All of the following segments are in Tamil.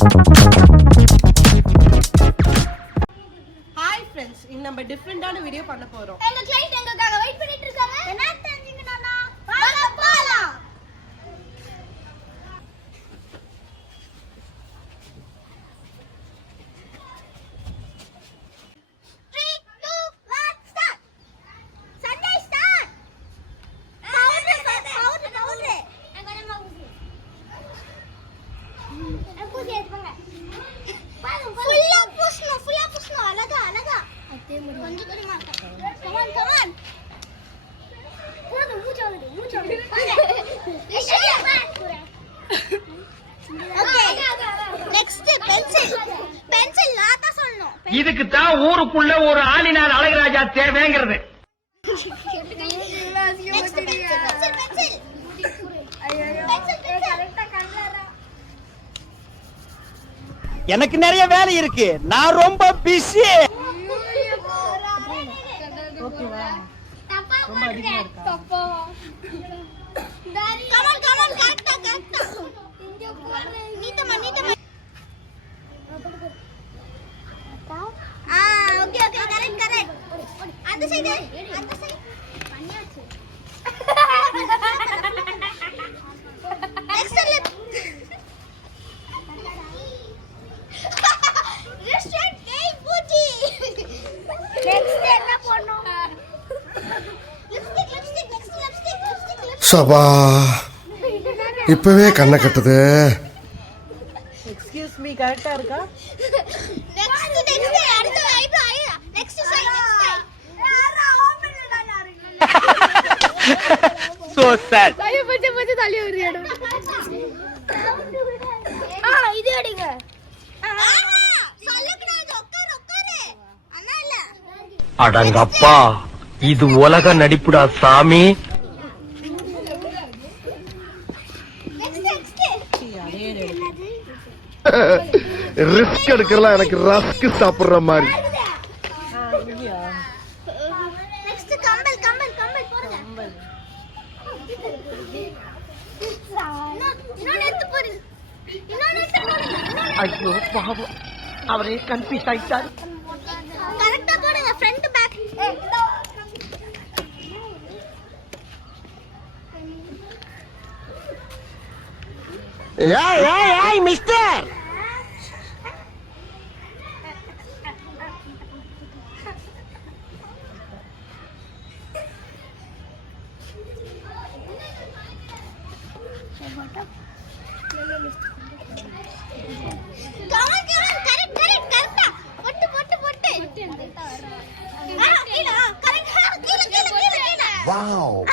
ஹாய் ஃப்ரெண்ட்ஸ், இன்னைக்கு நம்ம டிஃபரெண்டான வீடியோ பண்ண போறோம். எங்க கிளையன்ட் எங்களுக்காக வெயிட் பண்ணிட்டு இருக்காங்க. என்ன தெரிஞ்சுக்கணும்னா வாங்க போலாம். இதுக்கு தான் ஊருக்குள்ள ஒரு ஆளினார் அழகராஜா தேவைங்கிறது. எனக்கு நிறைய வேலை இருக்கு, நான் ரொம்ப பிஸி. சபா இப்பவே கண்ணை கட்டுது. எக்ஸ்கியூஸ் மீ, கரெக்டா இருக்கா? So sad. ஐயோ பச்சை தள்ளி வருது. இது அடிங்க. அடங்கப்பா, இது உலக நடிப்புடா சாமி. ரிஸ்க் எடுக்கலாம், எனக்கு ரஸ்க் சாப்பிடுற மாதிரி. ஐயோ பாவம், அவரே கன்ஃபியூஸ் ஆயிட்டாரு. கரெக்ட்டா போடுங்க, ஃப்ரண்ட் பேக். ஏய் மிஸ்டர், வாவ்,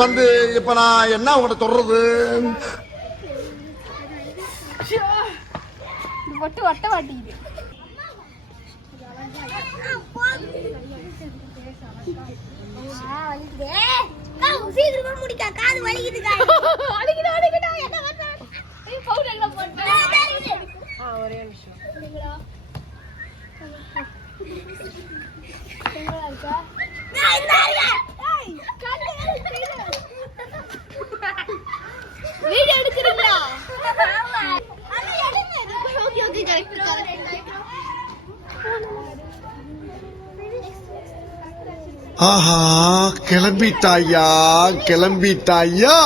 வந்து இப்ப நான் என்ன உங்கள்கிட்ட சொல்றது? ஒட்ட மாட்டேங்குது. சீக்கிரமா முடிக்கா, காது வலிக்குது. ஒரே நிமிஷம். வீடியோ எடுக்கிறீங்களா? ஆஹா, கிளம்பிட்டாயா கிளம்பிட்டாயா.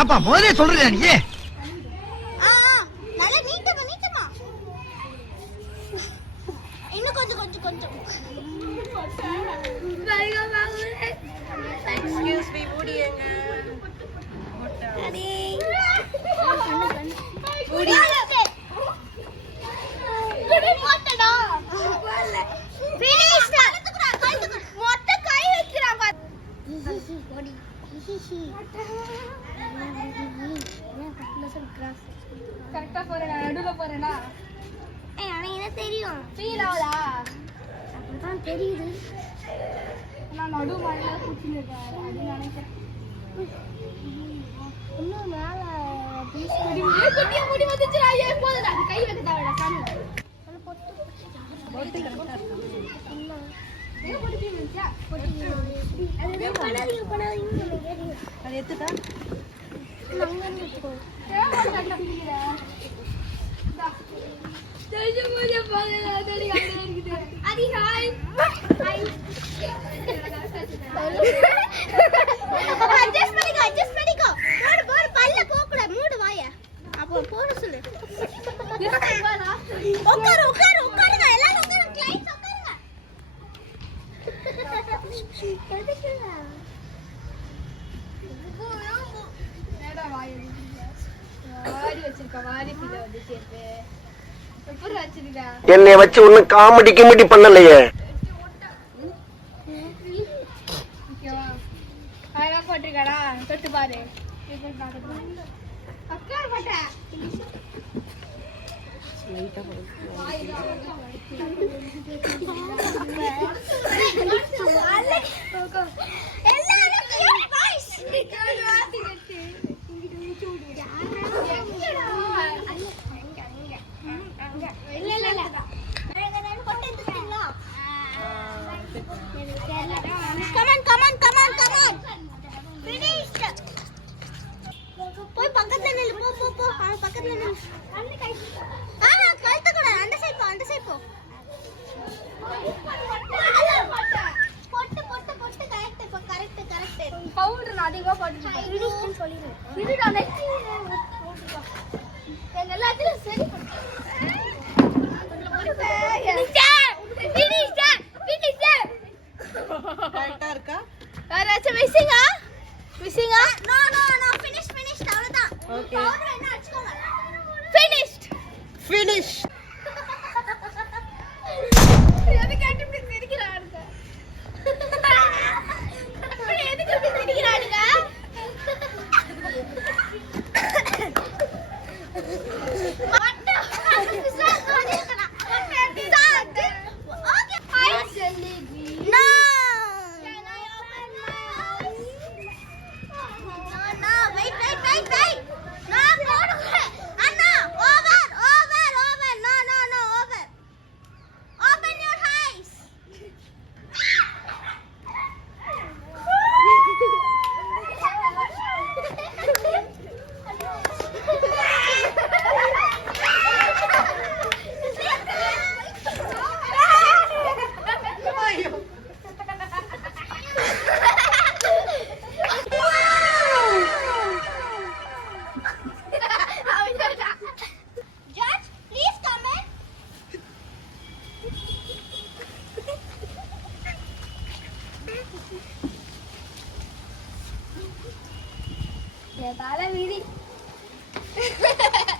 ஏப்பா முதலே சொல்றியா நீ? இன்னும் கொஞ்சம் கொஞ்சம் கொஞ்சம். எக்ஸ்கியூஸ் மீ, முடியங்க. கரெக்டா போறேனா நடுவுல போறேனா எனக்கு என்ன தெரியும் ஃபீல் ஆகுதா அப்படிதான் தெரியுது நான் நடு மழையில குச்சின்னு இருக்கேன் அது நினைக்கிறேன் இன்னும் மேல குட்டியா முடி வந்துச்சுடா ஏன் போதுடா அது கை வைக்க தேவைடா சாமி பொட்டு கரெக்டா இருக்கு ஏன் பொட்டு பீமன்ச்சா பொட்டு அது பண்ணாதீங்க அது எத்துட்டா என்னை வச்சு ஒன்னும் காமெடி கிமெடி பண்ணலையே. போட்டிருக்காடா தொட்டு பாரு போய் பக்கத்துல நில்லு போ அவன் பக்கத்துல நில்லு கழுத்த கூட அந்த சைடு போ பொட்டு கரெக்ட் பவுடர் நான் அதிகமா போட்டுட்டேன் சொல்லிடு விடுடா நெச்சி எங்க எல்லாத்தையும் சரி கரெக்டா இருக்கா யாராச்சும் மிஸ்ஸிங்கா நோ ஃபினிஷ் அவ்வளவுதான் ஓகே பவுடர் என்ன அடிச்சுக்கோங்க ஃபினிஷ் எதுக்கு இப்படி சிரிக்கிறானுங்க எதுக்கு இப்படி சிரிக்கிறானுங்க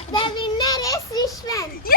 The winner is Rishwan.